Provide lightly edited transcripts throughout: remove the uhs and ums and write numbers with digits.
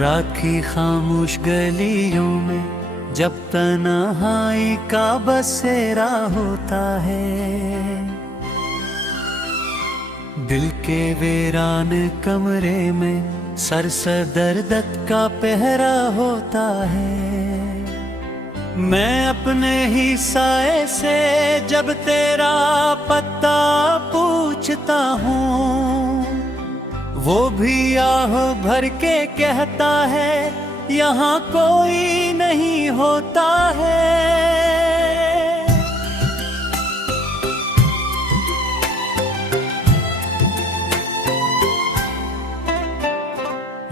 राखी खामोश गलियों में जब तन्हाई का बसेरा होता है, दिल के वीरान कमरे में सरसदर दत्त का पहरा होता है। मैं अपने ही साए से जब तेरा पता पूछता हूँ, वो भी आह भर के कहता है यहाँ कोई नहीं होता है।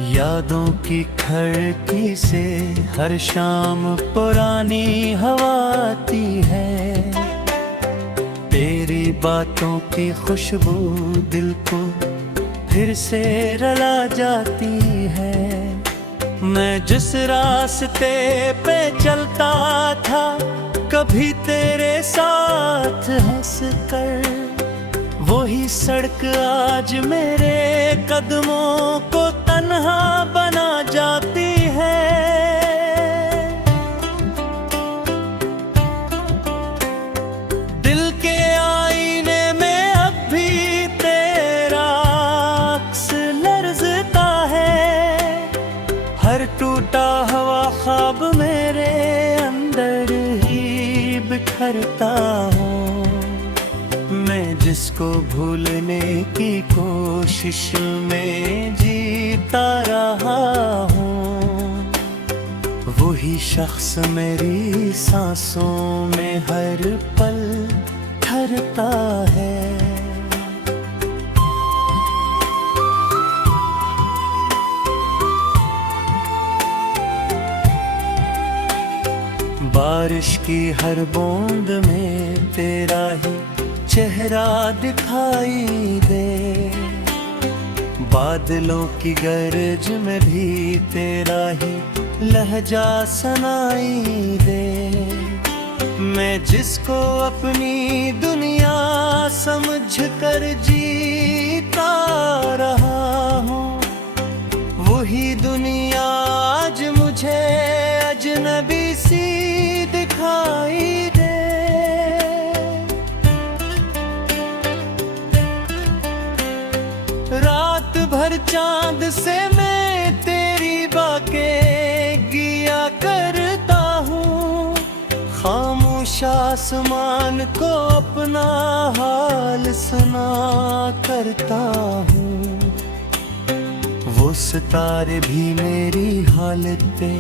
यादों की खिड़की से हर शाम पुरानी हवा आती है, तेरी बातों की खुशबू दिल को फिर से रुला जाती है। मैं जिस रास्ते पे चलता था कभी तेरे साथ हंस कर, वही सड़क आज मेरे कदमों को तन्हा बना जाती है। दिल के आईने में अब भी तेरा अक्स लर्ज़ता है, हर टूटा हुआ ख्वाब मेरे अंदर ही बिखरता हूँ। मैं जिसको भूलने की कोशिश में जीता रहा हूँ, वही शख्स मेरी सांसों में हर पल ठहरता है। बारिश की हर बूंद में तेरा ही चेहरा दिखाई दे, बादलों की गरज में भी तेरा ही लहजा सुनाई दे। मैं जिसको अपनी दुनिया समझ कर जीता रहा हूँ, वही दुनिया आज मुझे अजनबी सी दिखाई दे। रात भर चांद से मैं तेरी बातें किया करता हूँ, खामोश आसमान को अपना हाल सुना करता हूँ। वो सितारे भी मेरी हालत पे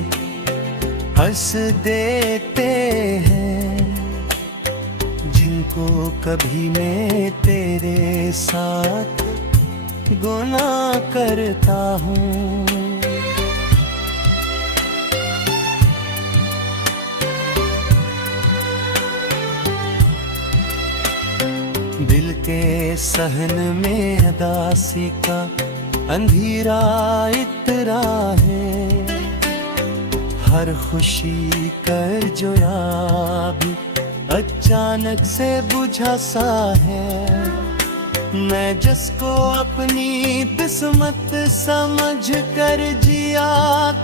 हंस देते हैं, जिनको कभी मैं तेरे साथ गुनाह करता हूँ। दिल के सहन में उदासी का अंधेरा इतरा है, हर खुशी कर जो भी अचानक से बुझा सा है। मैं जिसको अपनी किस्मत समझ कर जिया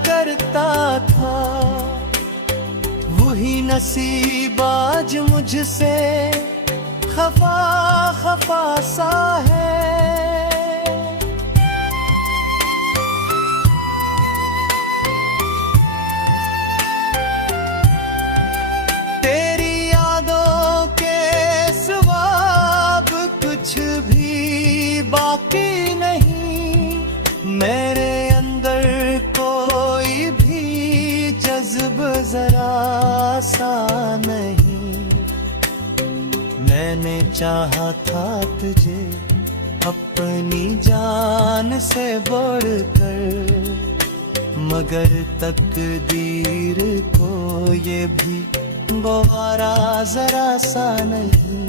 करता था, वही नसीब आज मुझसे खफा खफा सा है। तेरी यादों के सिवा कुछ भी बाकी नहीं, मेरे अंदर कोई भी जज्ब जरा सा नहीं। मैंने चाहा था तुझे अपनी जान से बढ़कर, मगर तकदीर को ये भी गवारा जरा सा नहीं।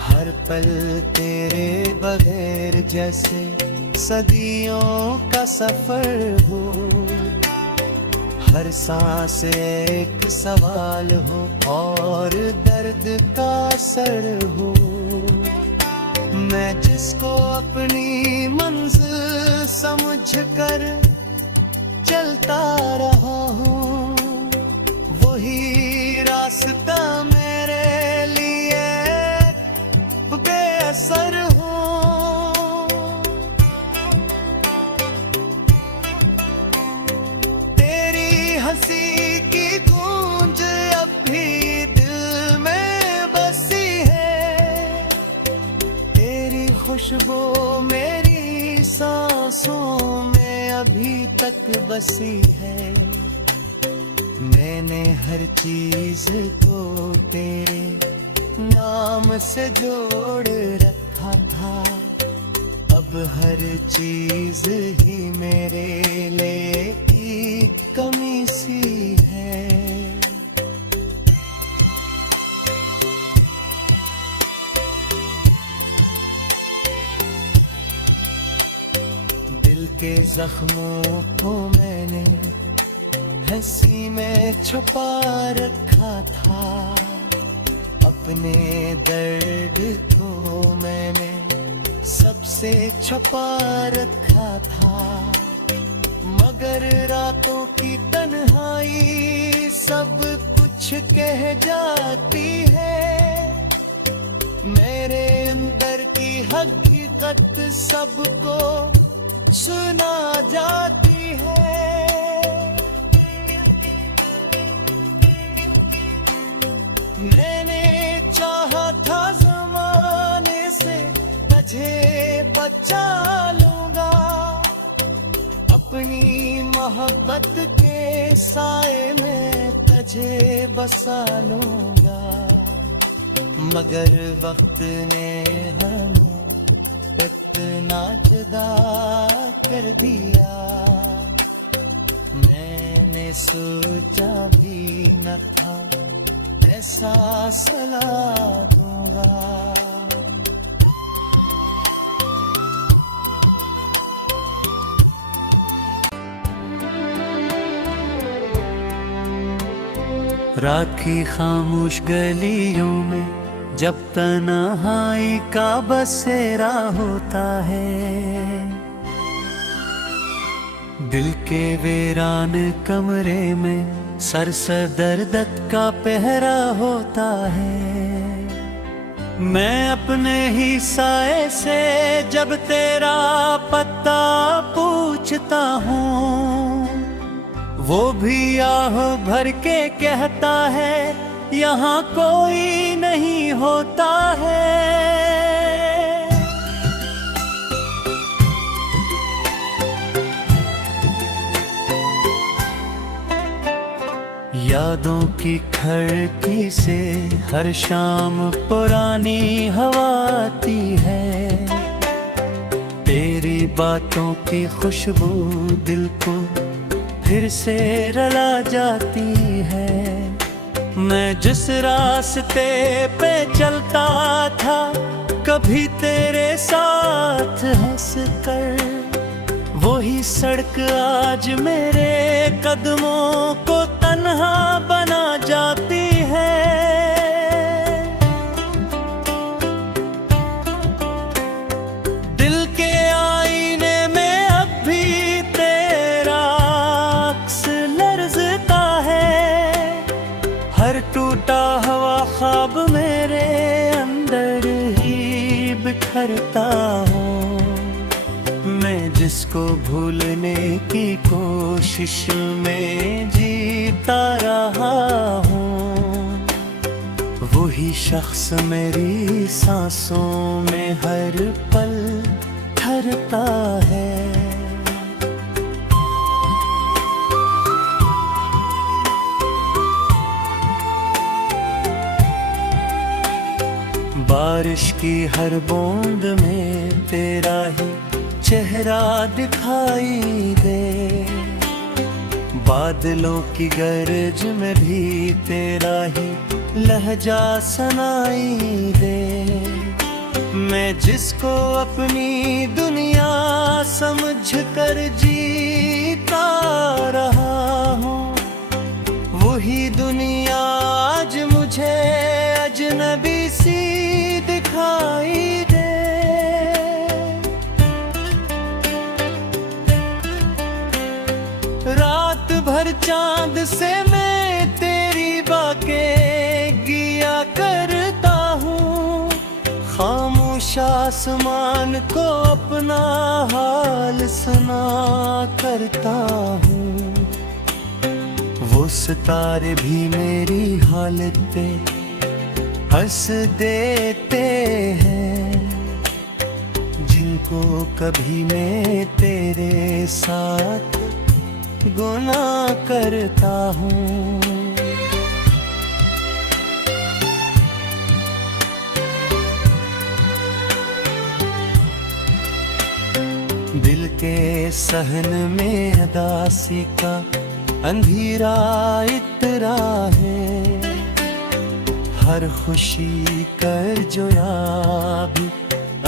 हर पल तेरे बगैर जैसे सदियों का सफर हो, हर सांस एक सवाल हो और दर्द का असर हो। मैं जिसको अपनी मंजिल समझ कर चलता रहा हूँ, वही रास्ता मेरे लिए बेअसर हो। तेरी हंसी की गूंज अब भी दिल में बसी है, तेरी खुशबू मेरी सांसों में अभी तक बसी है। मैंने हर चीज को तेरे नाम से जोड़ रखा था, अब हर चीज ही मेरे लिए एक कमी सी है। दिल के जख्मों को मैंने हंसी में छुपा रखा था, अपने दर्द को मैंने सबसे छुपा रखा था। मगर रातों की तन्हाई सब कुछ कह जाती है, मेरे अंदर की हकीकत सबको सुना जाती है। मैंने चाहा था ज़माने से तुझे बचा लूंगा, अपनी मोहब्बत के साए में तुझे बसा लूंगा। मगर वक्त ने हमें इतना जुदा कर दिया, मैंने सोचा भी न था ऐसा सला दूंगा। राखी खामोश गलियों में जब तन्हाई का बसेरा होता है, दिल के वीरान कमरे में सरसदर दर्द का पहरा होता है। मैं अपने ही साए से जब तेरा पता पूछता हूँ, वो भी आह भर के कहता है यहाँ कोई नहीं होता है। यादों की खिड़की से हर शाम पुरानी हवा आती है, तेरी बातों की खुशबू दिल को फिर से रुला जाती है। मैं जिस रास्ते पे चलता था कभी तेरे साथ हंस कर, वही सड़क आज मेरे कदमों को तन्हा बना जाती है। दिल के आईने में अब भी तेरा अक्स लर्ज़ता है, हर टूटा हुआ ख्वाब मेरे अंदर ही बिखरता हूँ। मैं जिसको भूलने की कोशिश में जीता रहा हूँ, वही शख्स मेरी सांसों में हर पल ठहरता है। बारिश की हर बूंद में तेरा ही चेहरा दिखाई दे, बादलों की गरज में भी तेरा ही लहजा सुनाई दे। मैं जिसको अपनी दुनिया समझ कर जीता रहा हूँ, हर चांद से मैं तेरी बातें किया करता हूँ, खामोश आसमान को अपना हाल सुना करता हूँ। वो सितारे भी मेरी हालत पे हंस देते हैं, जिनको कभी मैं तेरे साथ गुनाह करता हूँ। दिल के सहन में उदासी का अंधेरा इतरा है, हर खुशी कर जो भी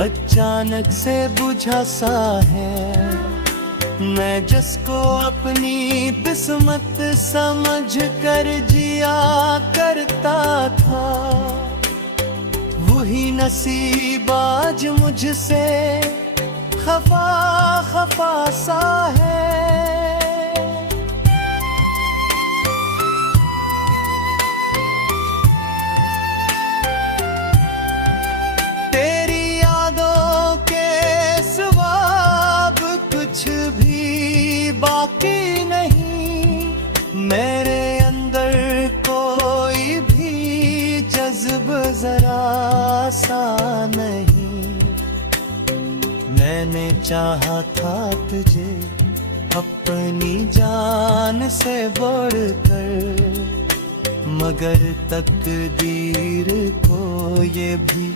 अचानक से बुझा सा है। मैं जिसको अपनी किस्मत समझ कर जिया करता था, वही नसीब आज मुझसे खफा खफा सा है। तेरी यादों के सिवा अब कुछ भी बाकी नहीं, मेरे अंदर कोई भी जज्ब जरा सा नहीं। मैंने चाहा था तुझे अपनी जान से बढ़कर, मगर तकदीर को ये भी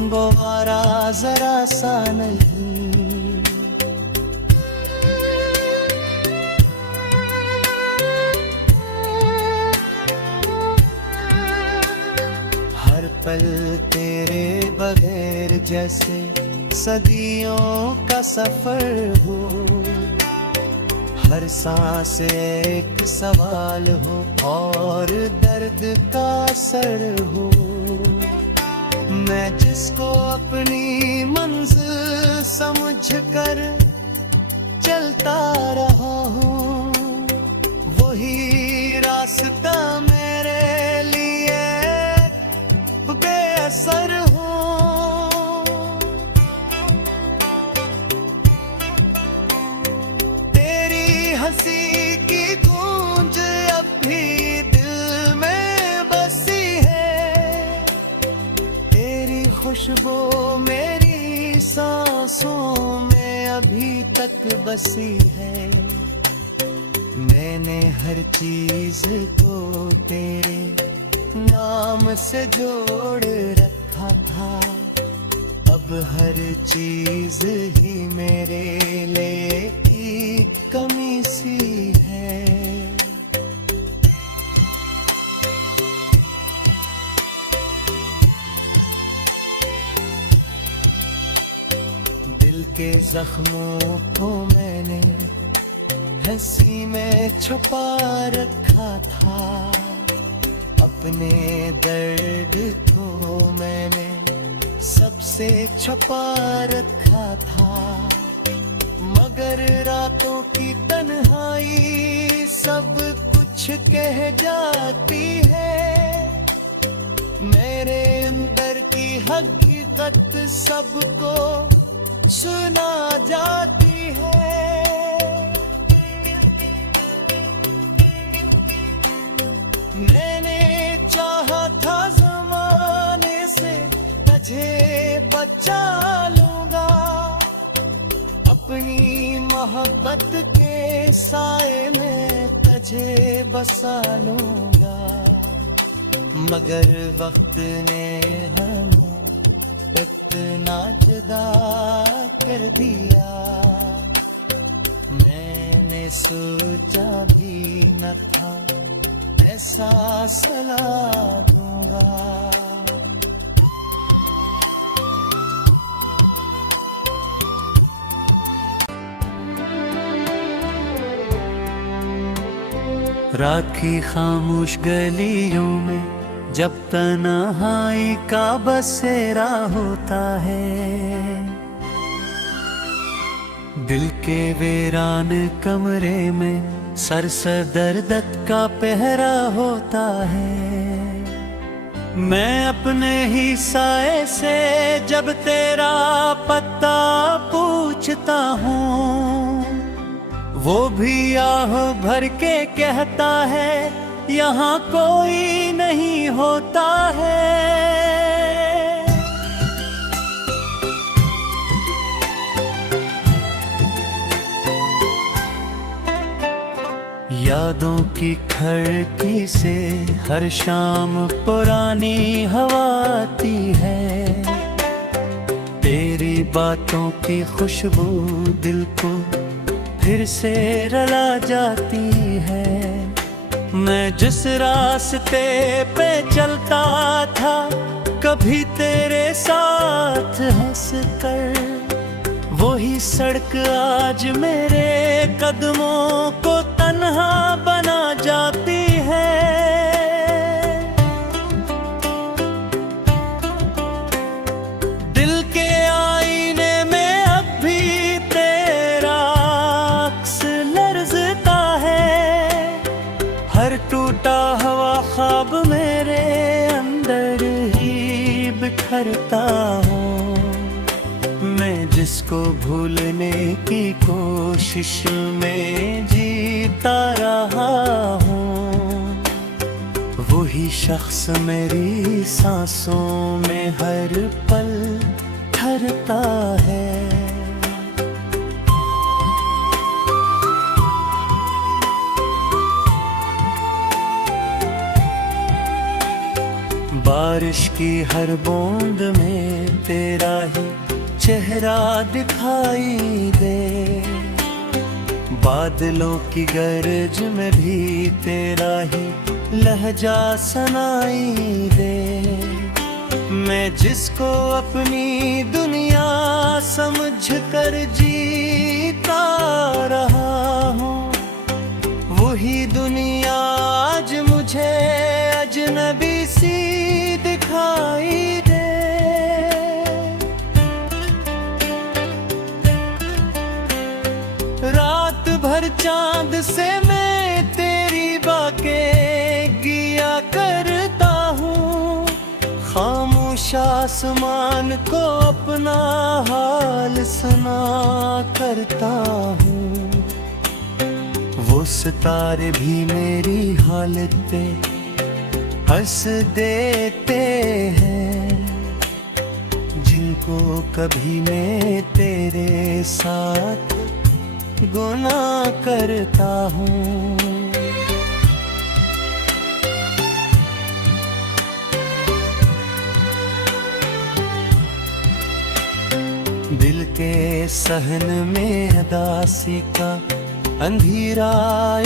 गवारा जरा सा नहीं। हर पल तेरे बगैर जैसे सदियों का सफर हो, हर सांस एक सवाल हो और दर्द का असर हो। मैं जिसको अपनी मंजिल समझ कर चलता रहा हूँ, वही रास्ता मेरे लिए बेअसर हो। हंसी की गूंज अब भी दिल में बसी है, तेरी खुशबू मेरी सांसों में अभी तक बसी है। मैंने हर चीज को तेरे नाम से जोड़ रखा था, अब हर चीज ही मेरे लिए एक कमी सी है। दिल के जख्मों को मैंने हंसी में छुपा रखा था, अपने दर्द को मैंने सबसे छुपा रखा था। मगर रातों की तन्हाई सब कुछ कह जाती है, मेरे अंदर की हकीकत सबको सुना जाती है। मैंने चाहा था जमाने से तुझे बचा लूंगा, अपनी मोहब्बत के साए में तुझे बसा लूंगा। मगर वक्त ने हमें इतना जुदा कर दिया, मैंने सोचा भी न था ऐसा सलाह दूंगा। राखी खामोश गलियों में जब तन्हाई का बसेरा होता है, दिल के वीरान कमरे में सर सदर दत्त का पहरा होता है। मैं अपने ही साए से जब तेरा पता पूछता हूँ, वो भी आह भर के कहता है यहाँ कोई नहीं होता है। यादों की खिड़की से हर शाम पुरानी हवा आती है। तेरी बातों की खुशबू दिल को फिर से रुला जाती है। मैं जिस रास्ते पे चलता था कभी तेरे साथ हंस कर, वही सड़क आज मेरे कदमों को तन्हा बना जाती है। दिल के आईने में अब भी तेरा अक्स लर्ज़ता है। हर टूटा हुआ ख्वाब मेरे अंदर ही बिखरता हूँ। मैं जिसको भूलने की कोशिश में जीता रहा हूँ, वही शख्स मेरी सांसों में हर पल ठहरता है। बारिश की हर बूंद में तेरा ही चेहरा दिखाई दे। बादलों की गरज में भी तेरा ही लहजा सुनाई दे। मैं जिसको अपनी दुनिया समझ कर जीता रहा हूँ, वही दुनिया आज मुझे अजनबी सी दिखाई दे। रात भर चांद से मैं तेरी बातें किया करता हूँ। खामोश आसमान को अपना हाल सुना करता हूँ। वो सितारे भी मेरी हालत पे हंस देते हैं, जिनको कभी मैं तेरे साथ गुनाह करता हूँ। दिल के सहन में उदासी का अंधेरा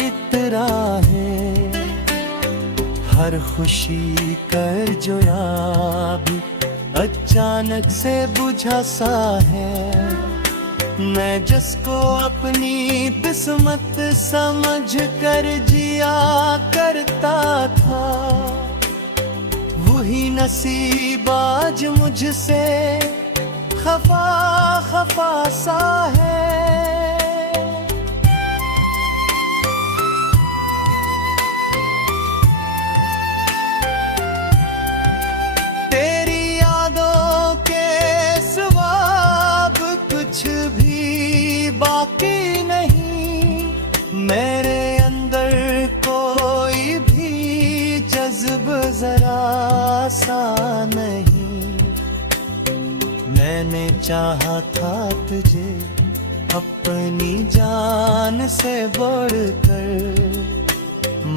इतना है। हर खुशी कर जो भी अचानक से बुझा सा है। मैं जिसको अपनी किस्मत समझ कर जिया करता था, वही नसीब आज मुझसे खफा खफा सा है। तेरी यादों के सिवा कुछ भी बाकी नहीं। मेरे अंदर कोई भी जज्ब जरा सा नहीं। मैंने चाहा था तुझे अपनी जान से बढ़कर,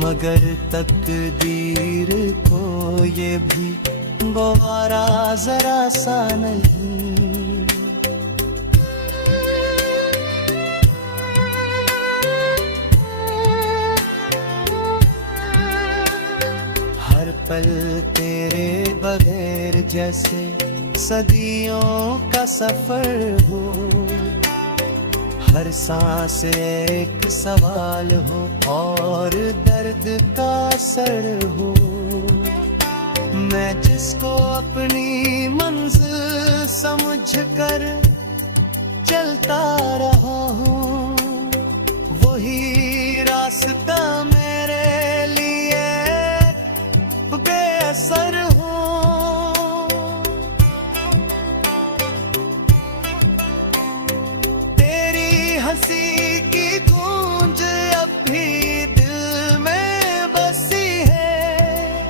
मगर तकदीर को ये भी गवारा जरा सा नहीं। हर पल तेरे बगैर जैसे सदियों का सफर हो। हर सांस एक सवाल हो और दर्द का असर हो। मैं जिसको अपनी मंजिल समझ कर चलता रहा हूँ, वही रास्ता का मेरे लिए बेअसर हूँ। तेरी हंसी की गूंज अब भी दिल में बसी है,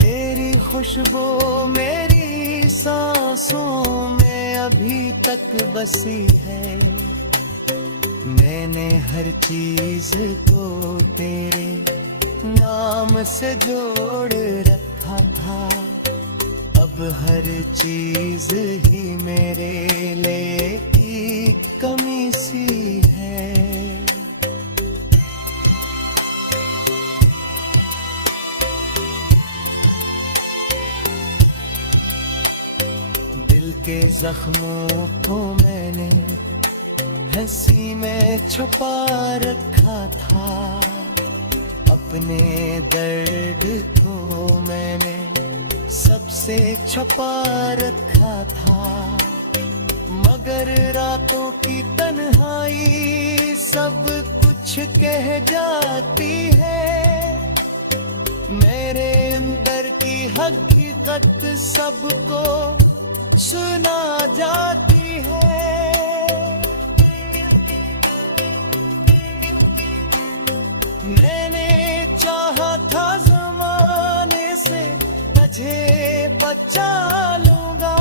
तेरी खुशबू मेरी सांसों में अभी तक बसी है। मैंने हर चीज को तेरे नाम से जोड़ रखा था, अब हर चीज ही मेरे लिए एक कमी सी है। दिल के जख्मों को मैंने हंसी में छुपा रखा था, अपने दर्द को मैंने सबसे छुपा रखा था। मगर रातों की तन्हाई सब कुछ कह जाती है, मेरे अंदर की हकीकत सबको सुना जाती है। मैंने चाहा था ज़माने से तुझे बचा लूंगा,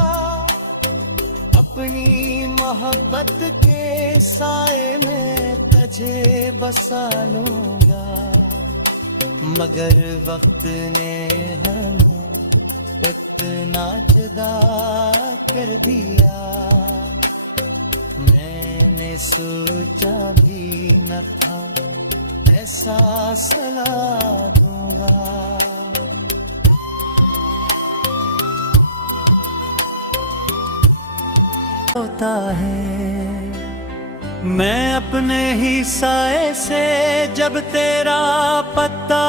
अपनी मोहब्बत के साए में तुझे बसा लूंगा। मगर वक्त ने हमें इतना जुदा कर दिया, मैंने सोचा भी न था ऐसा सला दूंगा। होता है मैं अपने ही साए से जब तेरा पता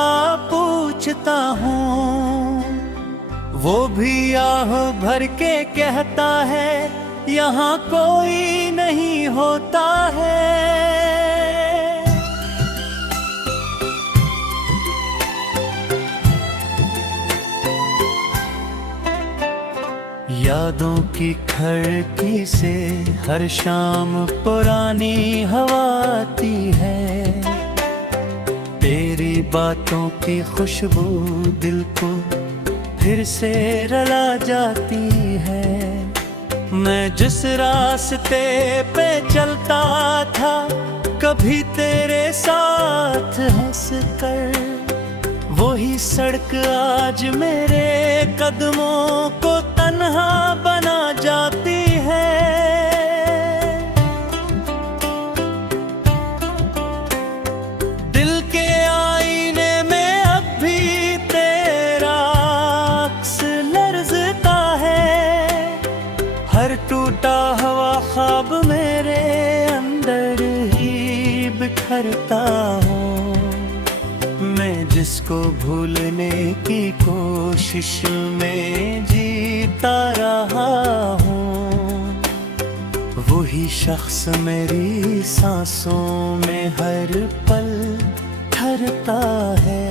पूछता हूँ, वो भी आह भर के कहता है यहाँ कोई नहीं होता है। यादों की खिड़की से हर शाम पुरानी हवा आती है, तेरी बातों की खुशबू दिल को फिर से रुला जाती है। मैं जिस रास्ते पे चलता था कभी तेरे साथ हंस कर, वही सड़क आज मेरे कदमों को तन्हा बना जाती है। दिल के आईने में अब भी तेरा अक्स लर्ज़ता है, हर टूटा हुआ ख्वाब मेरे अंदर ही बिखरता हूँ। मैं जिसको भूलने की कोशिश में जीता रहा हूँ, वही शख्स मेरी सांसों में हर पल ठहरता है।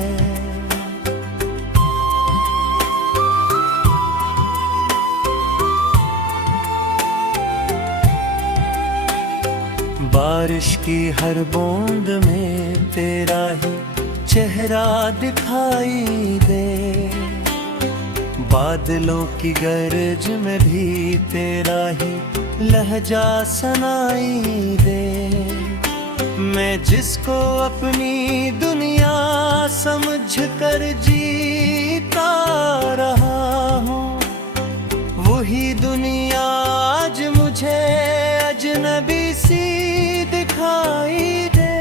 बारिश की हर बूंद में तेरा ही चेहरा दिखाई दे, बादलों की गरज में भी तेरा ही लहजा सुनाई दे। मैं जिसको अपनी दुनिया समझ कर जीता रहा हूँ, वही दुनिया आज मुझे अजनबी सी दिखाई दे।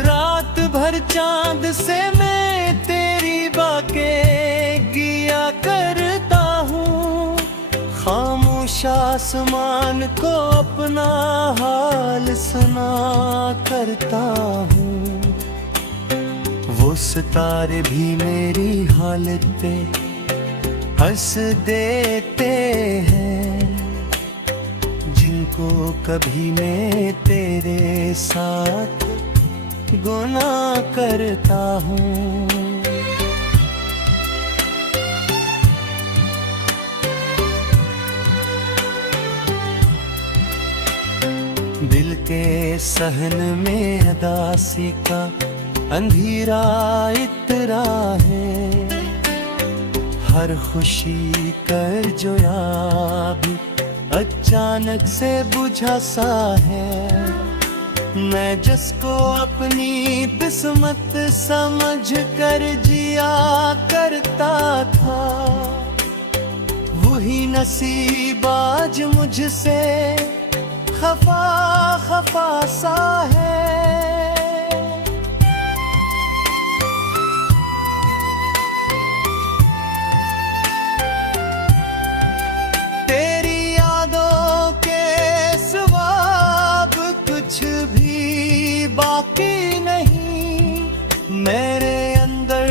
रात भर चांद से मैं तेरी बातें किया करता हूँ, खामोश आसमान को अपना हाल सुना करता हूँ। वो सितारे भी मेरी हालत पे हंस देते हैं, को कभी मैं तेरे साथ गुनाह करता हूँ। दिल के सहन में उदासी का अंधेरा इतरा है, हर खुशी कर जो भी अचानक से बुझा सा है। मैं जिसको अपनी किस्मत समझ कर जिया करता था, वही नसीब आज मुझसे खफा खफा सा है। तेरी यादों के सिवा कुछ भी बाकी नहीं, मेरे अंदर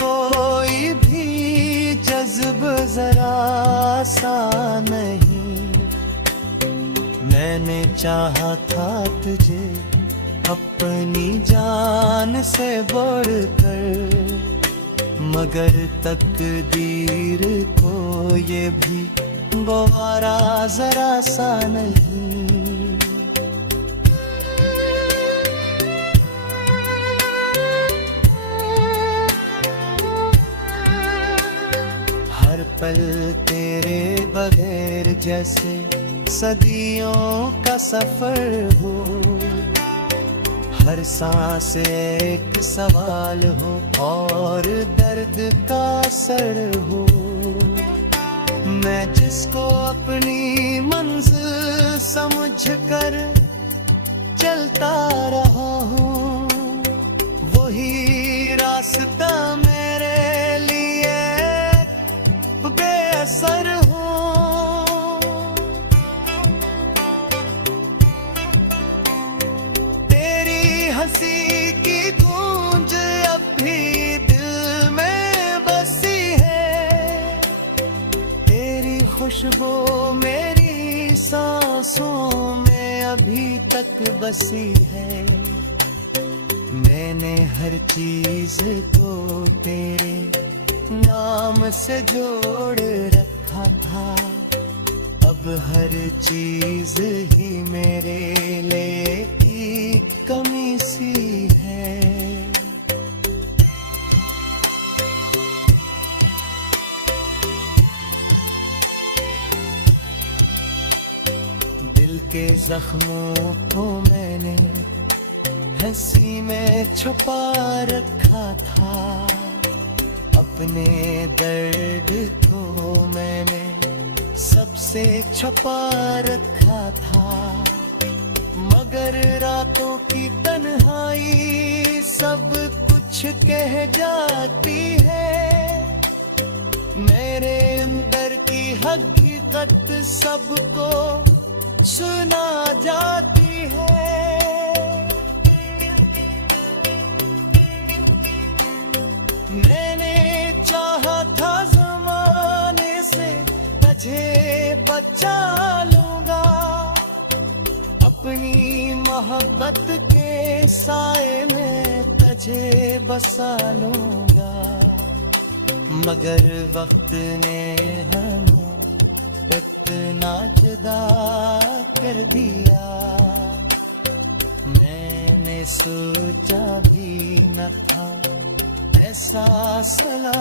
कोई भी जज्ब जरा सा नहीं। मैंने चाहा था तुझे अपनी जान से बढ़कर, मगर तकदीर को ये भी गवारा जरा सा नहीं। हर पल तेरे बगैर जैसे सदियों का सफर हो, हर सांस एक सवाल हो और दर्द का असर हो। मैं जिसको अपनी मंजिल समझ कर चलता रहा हूँ, वही रास्ता मेरे लिए बेअसर हो। तेरी हंसी की गूंज अब भी दिल में बसी है, तेरी खुशबू मेरी सांसों में अभी तक बसी है। मैंने हर चीज को तेरे नाम से जोड़ रखा था, अब हर चीज ही मेरे लिए एक कमी सी है। दिल के जख्मों को मैंने हंसी में छुपा रखा था, अपने दर्द को मैंने सबसे छुपा रखा था। मगर रातों की तन्हाई सब कुछ कह जाती है, मेरे अंदर की हकीकत सबको सुना जाती है। मैंने चाहा था ज़माने से तुझे बचा लूंगा, अपनी मोहब्बत के साए में तुझे बसा लूंगा। मगर वक्त ने हमें इतना जुदा कर दिया, मैंने सोचा भी न था ऐसा सला